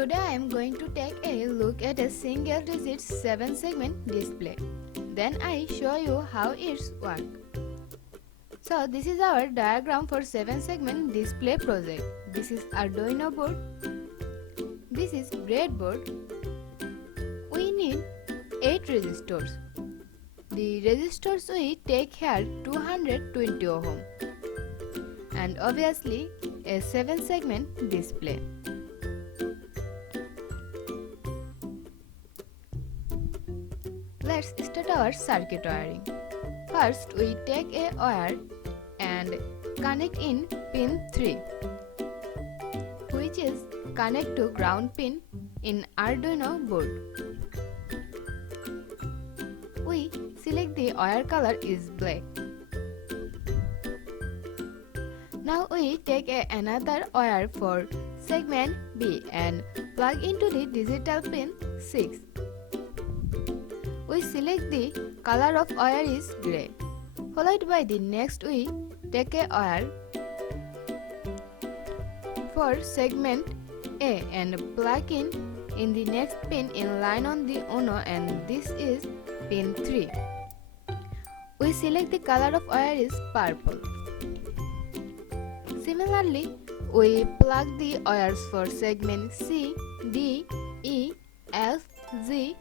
Today I am going to take a look at a single digit 7 segment display. Then I show you how it's work. So this is our diagram for 7 segment display project. This is Arduino board. This is breadboard. We need 8 resistors. The resistors we take here 220 ohm. And obviously a 7 segment display. Let's start our circuit wiring. First we take a wire and connect in pin 3, which is connect to ground pin in Arduino board. We select the wire color is black. Now we take another wire for segment B and plug into the digital pin 6. We select the color of wire is grey. Followed by the next we take a wire for segment A and plug in the next pin in line on the Uno, and this is pin 3. We select the color of wire is purple. Similarly, we plug the wires for segment C, D, E, F, G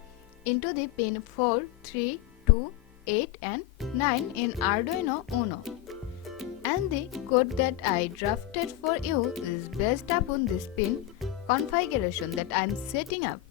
into the pin 4, 3, 2, 8 and 9 in Arduino Uno. And the code that I drafted for you is based upon this pin configuration that I am setting up.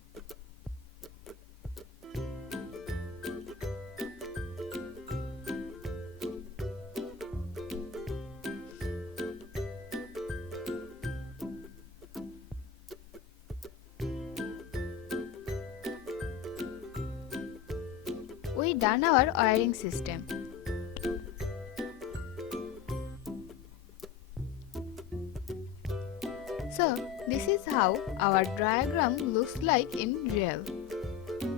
We done our wiring system. So this is how our diagram looks like in real.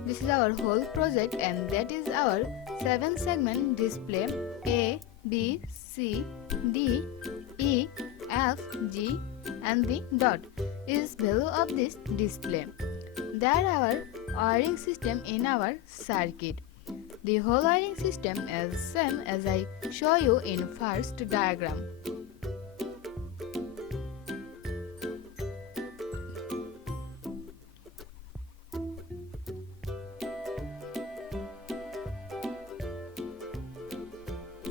This is our whole project, and that is our 7 segment display A, B, C, D, E, F, G and the dot is value of this display. They are our wiring system in our circuit. The whole wiring system is same as I show you in first diagram.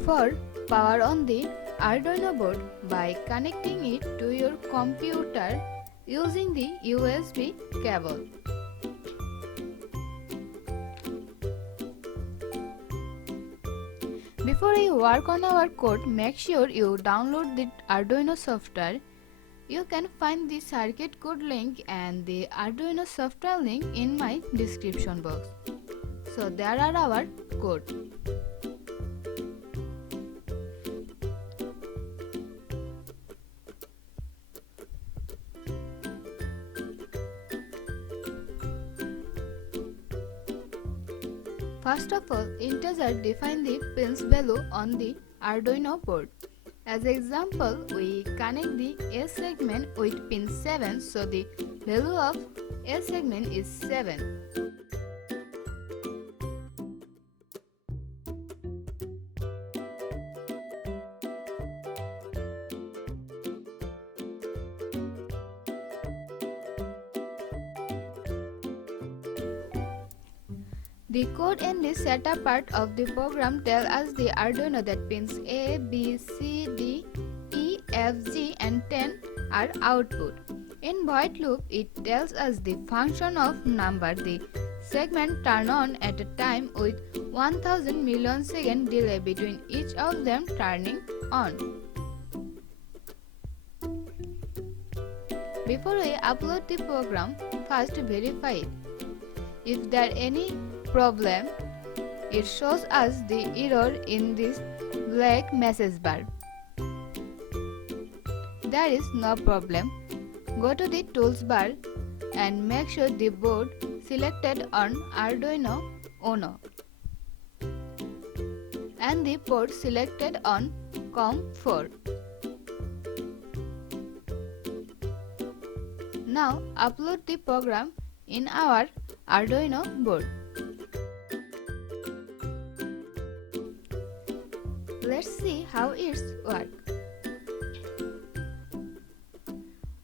For power on the Arduino board by connecting it to your computer using the USB cable. Before you work on our code, make sure you download the Arduino software. You can find the circuit code link and the Arduino software link in my description box. So there are our code. First of all, integer define the pins value on the Arduino board. As example, we connect the A segment with pin 7, so the value of A segment is 7. The code in the setup part of the program tells us the Arduino that pins A, B, C, D, E, F, G and 10 are output. In void loop, it tells us the function of number the segment turn on at a time with 1000 millisecond delay between each of them turning on. Before we upload the program, first verify it. If there any problem, it shows us the error in this black message bar. There is no problem. Go to the tools bar and make sure the board selected on Arduino Uno and the port selected on COM4. Now upload the program in our Arduino board. Let's see how it's work.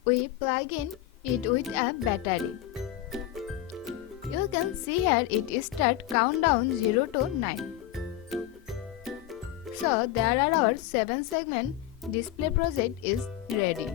We plug in it with a battery. You can see here it start countdown 0 to 9. So there are our 7 segment display project is ready.